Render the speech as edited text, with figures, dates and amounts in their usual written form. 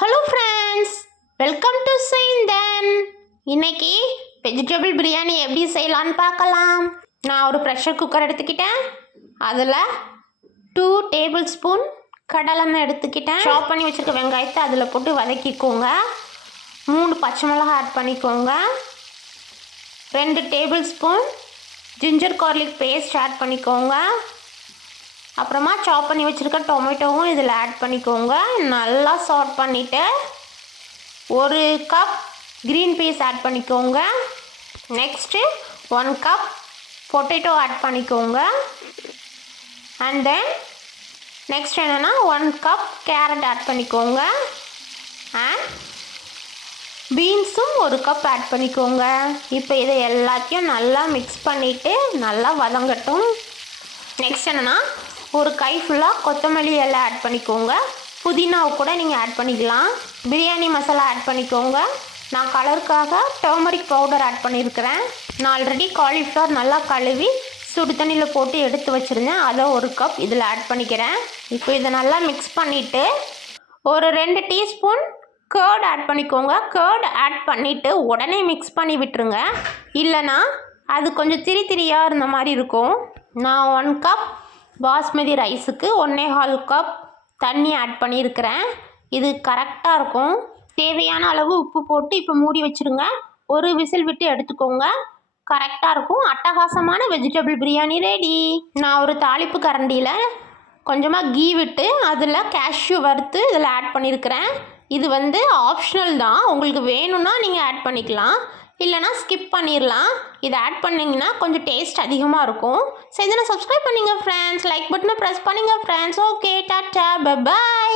Hello friends, welcome to Saindhan. இன்னைக்கு vegetable biryani எப்படி செய்யலான்னு பார்க்கலாம். நான் ஒரு ப்ரெஷர் குக்கர் எடுத்துக்கிட்டேன். அதில் 2 டேபிள் ஸ்பூன் கடலெண்ணெய் எடுத்துக்கிட்டேன். சாப் பண்ணி வச்சுருக்க வெங்காயத்தை அதில் போட்டு வதக்கிக்கோங்க. 3 பச்சை மிளகாய் ஆட் பண்ணிக்கோங்க. 2 table spoon ginger garlic paste add பண்ணிக்கோங்க. அப்புறமா சாப் பண்ணி வச்சுருக்க டொமேட்டோவும் இதில் ஆட் பண்ணிக்கோங்க. நல்லா சாட் பண்ணிவிட்டு 1 கப் க்ரீன் பீஸ் ஆட் பண்ணிக்கோங்க. நெக்ஸ்ட்டு 1 கப் பொட்டேட்டோ ஆட் பண்ணிக்கோங்க. அண்ட் தென் நெக்ஸ்ட் என்னென்னா 1 கப் கேரட் ஆட் பண்ணிக்கோங்க. அண்ட் பீன்ஸும் 1 கப் ஆட் பண்ணிக்கோங்க. இப்போ இதை எல்லாத்தையும் நல்லா மிக்ஸ் பண்ணிவிட்டு நல்லா வதங்கட்டும். நெக்ஸ்ட் என்னென்னா ஒரு கை ஃபுல்லாக கொத்தமல்லி எல்லாம் ஆட் பண்ணிக்கோங்க. புதினாவை கூட நீங்கள் ஆட் பண்ணிக்கலாம். பிரியாணி மசாலா ஆட் பண்ணிக்கோங்க. நான் கலருக்காக டர்மரிக் பவுடர் ஆட் பண்ணியிருக்கிறேன். நான் ஆல்ரெடி காலிஃப்ளவர் நல்லா கழுவி சுடு தண்ணியில் போட்டு எடுத்து வச்சுருந்தேன். அதை 1 கப் இதில் ஆட் பண்ணிக்கிறேன். இப்போ இதை நல்லா மிக்ஸ் பண்ணிவிட்டு ஒரு 2 டீஸ்பூன் கர்ட் ஆட் பண்ணிக்கோங்க. கர்ட் ஆட் பண்ணிவிட்டு உடனே மிக்ஸ் பண்ணி விட்டுருங்க. இல்லைனா அது கொஞ்சம் திரியாக இருந்த மாதிரி இருக்கும். நான் 1 கப் பாஸ்மதி ரைஸுக்கு 1.25 கப் தண்ணி ஆட் பண்ணியிருக்கிறேன். இது கரெக்டாக இருக்கும். தேவையான அளவு உப்பு போட்டு இப்போ மூடி வச்சுருங்க. ஒரு விசில் விட்டு எடுத்துக்கோங்க. கரெக்டாக இருக்கும். அட்டகாசமான வெஜிடபிள் பிரியாணி ரெடி. நான் ஒரு தாளிப்பு கரண்டியில் கொஞ்சமாக கீ விட்டு அதில் கேஷ்யூ வறுத்து இதில் ஆட் பண்ணியிருக்கிறேன். இது ஆப்ஷனல் தான். உங்களுக்கு வேணும்னா நீங்கள் ஆட் பண்ணிக்கலாம், இல்லைனா ஸ்கிப் பண்ணிடலாம். இதை ஆட் பண்ணிங்கன்னா கொஞ்சம் டேஸ்ட் அதிகமாக இருக்கும். ஸோ இதை சப்ஸ்கிரைப் பண்ணுங்கள் ஃப்ரெண்ட்ஸ். லைக் பட்டனை ப்ரெஸ் பண்ணுங்கள் friends. Okay, tata, bye bye.